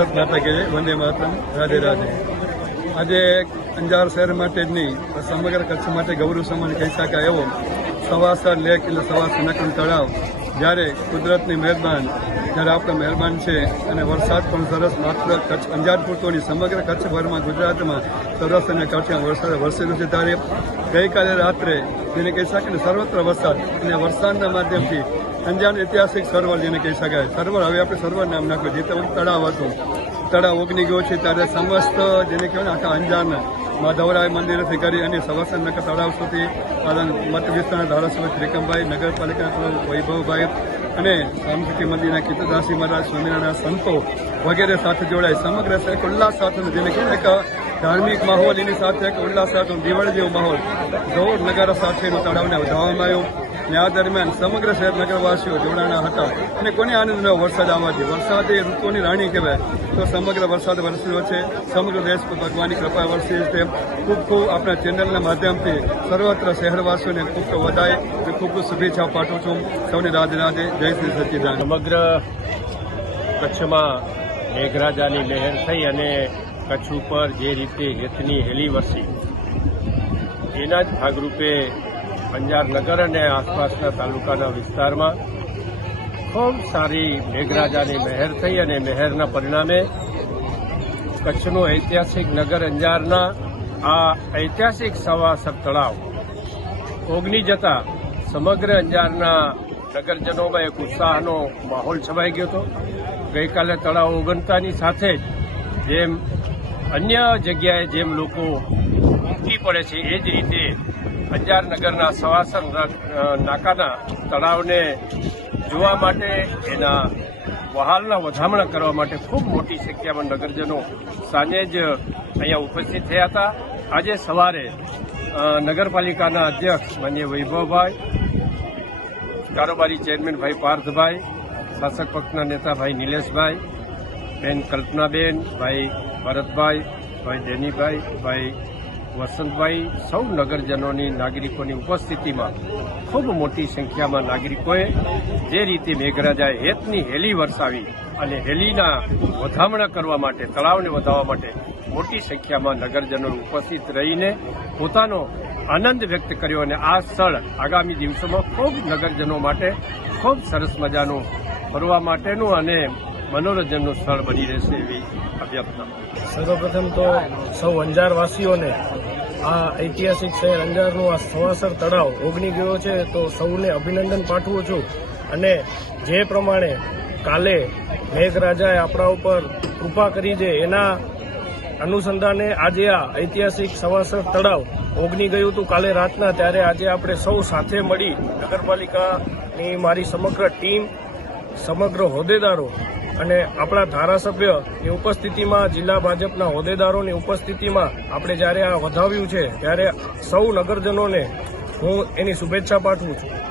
ભારત માતા કે વંદે માતરમ, રાધે રાધે। આજે અંજાર શહેર માટે જ નહીં, સમગ્ર કચ્છ માટે ગૌરવ સમાન કહી શકાય એવો સવાસર લેક એટલે સવાસર નકલ તળાવ જ્યારે કુદરતની મહેરબાન, જ્યારે આપણે મહેરબાન છે અને વરસાદ પણ સરસ માત્ર કચ્છ અંજાર પૂરતો નહીં સમગ્ર કચ્છભરમાં ગુજરાતમાં સૌરાષ્ટ્ર અને કચ્છમાં વરસાદ વરસેલું છે। ત્યારે ગઈકાલે રાત્રે જેને કહી શકાય ને સર્વત્ર વરસાદ અને વરસાદના માધ્યમથી અંજાર ઐતિહાસિક સરોવર જેને કહી શકાય સરોવર, હવે આપણે સરોવર નામ નાખ્યું, જે તે તળાવ હતું, તળાવ ઓગની ગયો છે। ત્યારે સમસ્ત જેને કહેવાય ને આખા અંજારના માધવરાય મંદિરથી કરી અને સવાસર નકર તળાવ સુધી મત વિસ્તારના ધારાસભ્ય ત્રિકમભાઈ, નગરપાલિકાના વૈભવભાઈ અને રામશક્તિ મંદિરના કીર્તિદાસજી મહારાજ, સ્વામિનારાયણ સંતો વગેરે સાથે જોડાય સમગ્ર એક ઉલ્લાસ સાથેનું જેને કહેવાય એક ધાર્મિક માહોલ, એની સાથે એક ઉલ્લાસ સાથે દિવાળી જેવો માહોલ ઢોર નગારા સાથેનું તળાવને વધારવામાં આવ્યું। અને આ દરમિયાન સમગ્ર શહેર નગરવાસીઓ જોડાણા હતા અને કોને આનંદ ન વરસાદ આવવાથી, વરસાદ એ ઋતુની રાણી કહેવાય, તો સમગ્ર વરસાદ વરસ્યો છે, સમગ્ર દેશ પર ભગવાનની કૃપા વરસી છે। ખૂબ ખૂબ આપણા ચેનલના માધ્યમથી સર્વત્ર શહેરવાસીઓને ખૂબ ખૂબ વધાય, ખૂબ ખૂબ શુભેચ્છાઓ પાઠવું છું। સૌને રાધે રાધે, જય શ્રી સચ્ચિદાનંદ। સમગ્ર કચ્છમાં મેઘરાજાની લહેર થઈ અને કચ્છ ઉપર જે રીતે હેતની હેલી વરસી એના જ ભાગરૂપે અંજાર નગર અને આસપાસના તાલુકાના વિસ્તારમાં ખૂબ સારી મેઘરાજાની મહેર થઈ અને મહેરના પરિણામે કચ્છનું ઐતિહાસિક નગર અંજારના આ ઐતિહાસિક સવાસર તળાવ ઓગની જતા સમગ્ર અંજારના નગરજનોમાં એક ઉત્સાહનો માહોલ છવાઈ ગયો હતો। ગઈકાલે તળાવ ઓગનતાની સાથે જ જેમ અન્ય જગ્યાએ જેમ લોકો ઉમટી પડે છે એ જ રીતે અંજાર નગરના સવાસર નાકાના તળાવને જોવા માટે, એના વહાલના વધામણા કરવા માટે ખૂબ મોટી સંખ્યામાં નગરજનો સાંજે જ અહીંયા ઉપસ્થિત થયા હતા। આજે સવારે નગરપાલિકાના અધ્યક્ષ માનનીય વૈભવભાઈ, કારોબારી ચેરમેન ભાઈ પાર્થભાઈ, શાસક પક્ષના નેતા ભાઈ નિલેશભાઈ, બેન કલ્પનાબેન, ભાઈ ભરતભાઈ, ભાઈ દેનીભાઈ, ભાઈ વસંતભાઈ, સૌ નગરજનોની નાગરિકોની ઉપસ્થિતિમાં ખૂબ મોટી સંખ્યામાં નાગરિકોએ જે રીતે મેઘરાજાએ હેતની હેલી વરસાવી અને હેલીના વધામણા કરવા માટે, તળાવને વધારવા માટે મોટી સંખ્યામાં નગરજનો ઉપસ્થિત રહીને પોતાનો આનંદ વ્યક્ત કર્યો અને આ સ્થળ આગામી દિવસોમાં ખૂબ નગરજનો માટે ખૂબ સરસ મજાનું ફરવા માટેનું અને મનોરંજનનું સ્થળ બની રહેશે એવી અભ્યર્થના। સર્વપ્રથમ તો સૌ અંજારવાસીઓને આ ઐતિહાસિક શહેર અંજારનું આ સવાસર તળાવ ઓગની ગયો છે તો સૌને અભિનંદન પાઠવું છું। અને જે પ્રમાણે કાલે મેઘરાજાએ આપણા ઉપર કૃપા કરી છે એના અનુસંધાને આજે આ ઐતિહાસિક સવાસર તળાવ ઓગની ગયું હતું કાલે રાતના, ત્યારે આજે આપણે સૌ સાથે મળી નગરપાલિકાની મારી સમગ્ર ટીમ, સમગ્ર હોદ્દેદારો અને આપણા ધારાસભ્યની ઉપસ્થિતિમાં, જિલ્લા ભાજપના હોદ્દેદારોની ઉપસ્થિતિમાં આપણે જ્યારે આ વધાવ્યું છે ત્યારે સૌ નગરજનોને હું એની શુભેચ્છા પાઠવું છું।